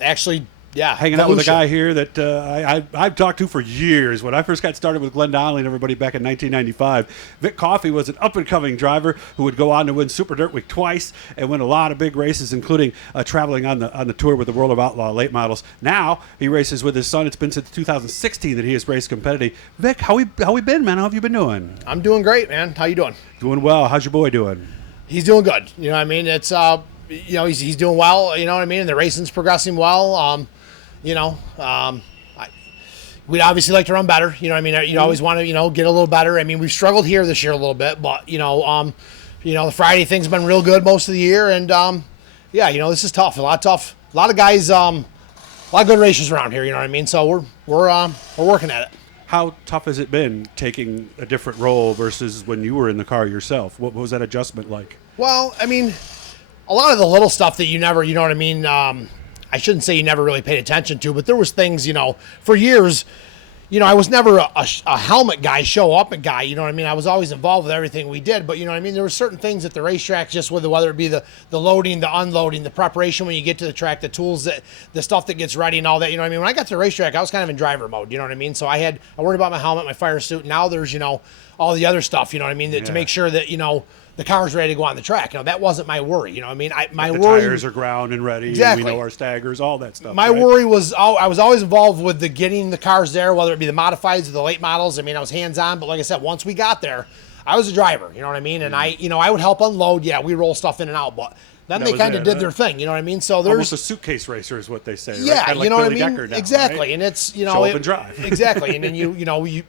actually, yeah, hanging out with a guy here that I've talked to for years. When I first got started with Glenn Donnelly and everybody back in 1995, Vic Coffey was an up-and-coming driver who would go on to win Super Dirt Week twice and win a lot of big races, including traveling on the tour with the World of Outlaw late models. Now he races with his son. It's been since 2016 that he has raced competitively. Vic, how we been, man? How have you been doing? I'm doing great, man. How you doing? Doing well. How's your boy doing? He's doing good. You know what I mean? It's he's doing well. You know what I mean? And the racing's progressing well. We'd obviously like to run better. You know what I mean? You always want to, get a little better. I mean, we've struggled here this year a little bit, but, the Friday thing's been real good most of the year. And, this is tough. A lot of guys, a lot of good racers around here. You know what I mean? So we're working at it. How tough has it been taking a different role versus when you were in the car yourself? What was that adjustment like? Well, I mean, a lot of the little stuff that you never, you know what I mean? I shouldn't say you never really paid attention to, but there was things, for years, I was never a helmet guy, show up guy, you know what I mean? I was always involved with everything we did, but you know what I mean? There were certain things at the racetrack, just whether it be the loading, the unloading, the preparation when you get to the track, the tools, the stuff that gets ready and all that, you know what I mean? When I got to the racetrack, I was kind of in driver mode, you know what I mean? So I worried about my helmet, my fire suit. Now there's, all the other stuff, you know what I mean? To make sure that, the car's ready to go on the track. That wasn't my worry. You know what I mean? My worry, tires are ground and ready. Exactly. And we know our staggers, all that stuff. My worry was, I was always involved with the getting the cars there, whether it be the modifieds or the late models. I mean, I was hands-on, but like I said, once we got there, I was a driver, you know what I mean? And I would help unload. Yeah, we roll stuff in and out, but then they kind of did their thing, you know what I mean? So there's almost a suitcase racer is what they say. Yeah, right? Kind of you know like what I Billy mean? Decker now, Exactly, right? and it's show up and drive. Exactly, and then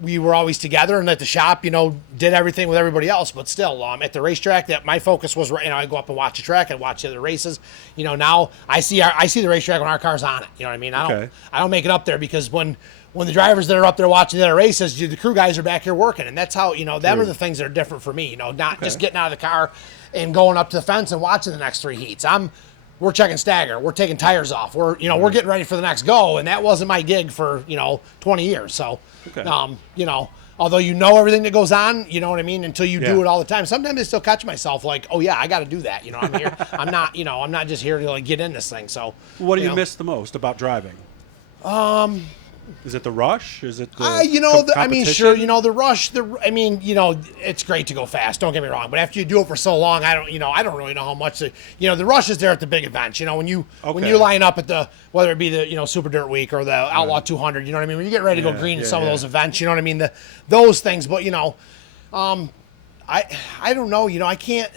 we were always together, and at the shop, did everything with everybody else. But still, at the racetrack, that my focus was, I go up and watch the track and watch the other races. Now I see the racetrack when our car's on it. You know what I mean? I don't make it up there because when the drivers that are up there watching the other races, the crew guys are back here working, and that's how them are the things that are different for me. Not just getting out of the car and going up to the fence and watching the next three heats. We're checking stagger. We're taking tires off. We're getting ready for the next go, and that wasn't my gig for 20 years. So, although everything that goes on, you know what I mean, until you do it all the time. Sometimes I still catch myself like, oh yeah, I got to do that. I'm here. I'm not just here to get in this thing. So, what do you miss the most about driving? Is it the rush? Is it the sure, the rush. It's great to go fast. Don't get me wrong, but after you do it for so long, I don't really know how much. The rush is there at the big events. When you line up at whether it be the Super Dirt Week or the Outlaw 200. You know what I mean? When you get ready to go green at some of those events, you know what I mean? Those things, but I don't know. I can't.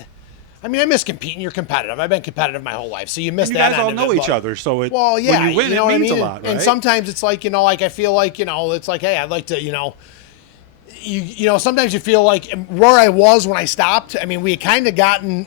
I miss competing. You're competitive. I've been competitive my whole life, so you miss that. You guys all know each other, so when you win, it means a lot, right? And sometimes it's like I feel like it's like, hey, I'd like to sometimes you feel like where I was when I stopped. We were kind of getting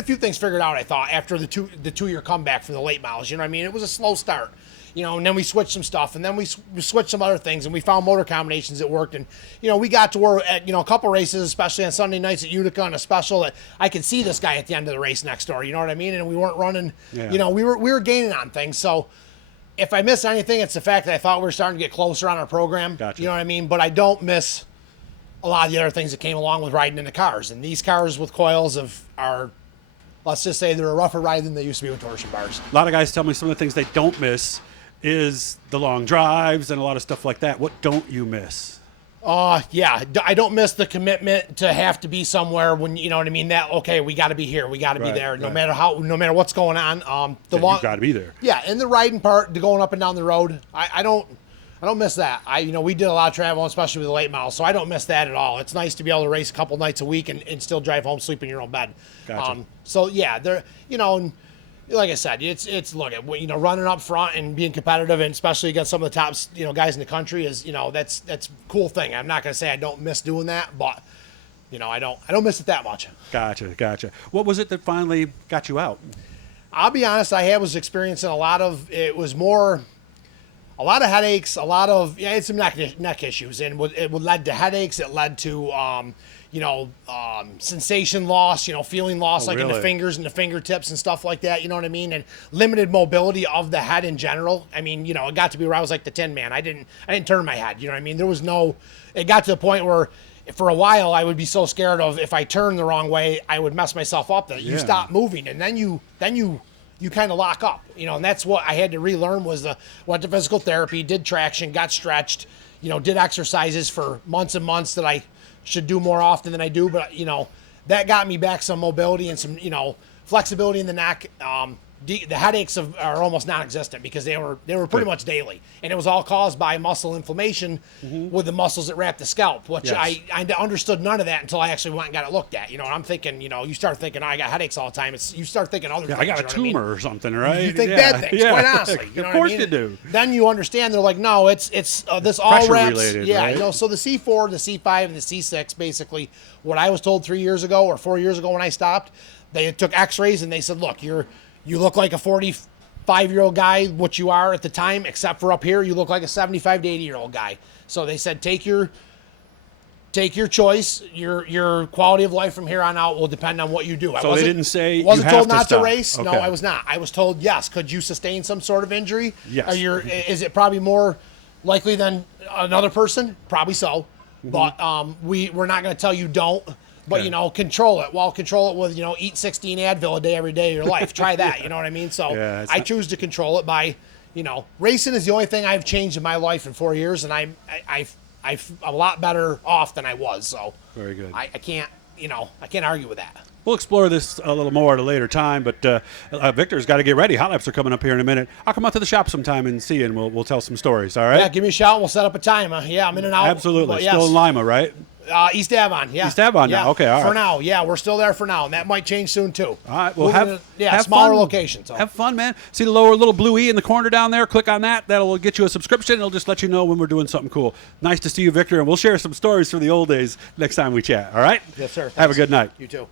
a few things figured out. I thought after the 2-year comeback from the late models, it was a slow start. And then we switched some stuff, and then we switched some other things, and we found motor combinations that worked. And, we got to where at, a couple races, especially on Sunday nights at Utica on a special, that I could see this guy at the end of the race next door, you know what I mean? And we weren't running, we were gaining on things. So if I miss anything, it's the fact that I thought we were starting to get closer on our program. Gotcha. You know what I mean? But I don't miss a lot of the other things that came along with riding in the cars. And these cars with coils are, let's just say, they're a rougher ride than they used to be with torsion bars. A lot of guys tell me some of the things they don't miss is the long drives and a lot of stuff like that. What don't you miss? I don't miss the commitment to have to be somewhere when, you know what I mean? That, okay, we got to be here. We got to be there. No matter what's going on. You got to be there. Yeah. And the riding part, the going up and down the road, I don't miss that. We did a lot of travel, especially with the late models, so I don't miss that at all. It's nice to be able to race a couple nights a week and still drive home, sleep in your own bed. Gotcha. And like I said, it's look at running up front and being competitive, and especially against some of the top guys in the country is that's a cool thing. I'm not going to say I don't miss doing that, but I don't miss it that much. Gotcha. What was it that finally got you out? I'll be honest, was experiencing a lot of headaches, it's some neck issues, and it led to headaches. It led to sensation loss, feeling loss, in the fingers and the fingertips and stuff like that, you know what I mean? And limited mobility of the head in general. It got to be where I was like the Tin Man. I didn't turn my head, you know what I mean? It got to the point where for a while I would be so scared of if I turned the wrong way, I would mess myself up that you stop moving, and then you you kind of lock up, and that's what I had to relearn was went to physical therapy, did traction, got stretched, did exercises for months and months that I should do more often than I do, but that got me back some mobility and some flexibility in the neck. The headaches are almost non-existent because they were pretty much daily, and it was all caused by muscle inflammation with the muscles that wrap the scalp, which I understood none of that until I actually went and got it looked at. I'm thinking, you start thinking, I got headaches all the time. You start thinking other things. I got a tumor or something, right? You think bad things, quite honestly. Of course you do. Then you understand they're like, no, it's this all pressure wraps. related, Yeah, right? so the C4, the C5, and the C6, basically, what I was told 3 years ago or 4 years ago when I stopped, they took X-rays and they said, look, you look like a 45-year-old guy, what you are at the time, except for up here, you look like a 75 to 80-year-old guy. So they said, take your choice. Your quality of life from here on out will depend on what you do. So they didn't say you wasn't have told to not stop. to race. Okay. No, I was not. I was told yes. Could you sustain some sort of injury? Yes. Is it probably more likely than another person? Probably so. But we're not going to tell you don't. But, Okay. control it. Well, control it with, eat 16 Advil a day every day of your life. Try that, you know what I mean? So I choose to control it by, racing is the only thing I've changed in my life in 4 years, and I'm a lot better off than I was. So Very good. I can't, I can't argue with that. We'll explore this a little more at a later time, but Victor's got to get ready. Hot Laps are coming up here in a minute. I'll come out to the shop sometime and see you, and we'll tell some stories, all right? Yeah, give me a shout. We'll set up a time. Yeah, I'm in and out. Absolutely. But Still in Lima, right? East Avon, yeah. East Avon yeah. now. Okay, all right. For now, yeah, we're still there for now, and that might change soon too. All right, well, Moving to, have smaller fun. locations. So. Have fun, man. See the lower little blue E in the corner down there? Click on that. That'll get you a subscription. It'll just let you know when we're doing something cool. Nice to see you, Victor, and we'll share some stories from the old days next time we chat, all right? Yes, sir. Have a Thanks. good night. You too.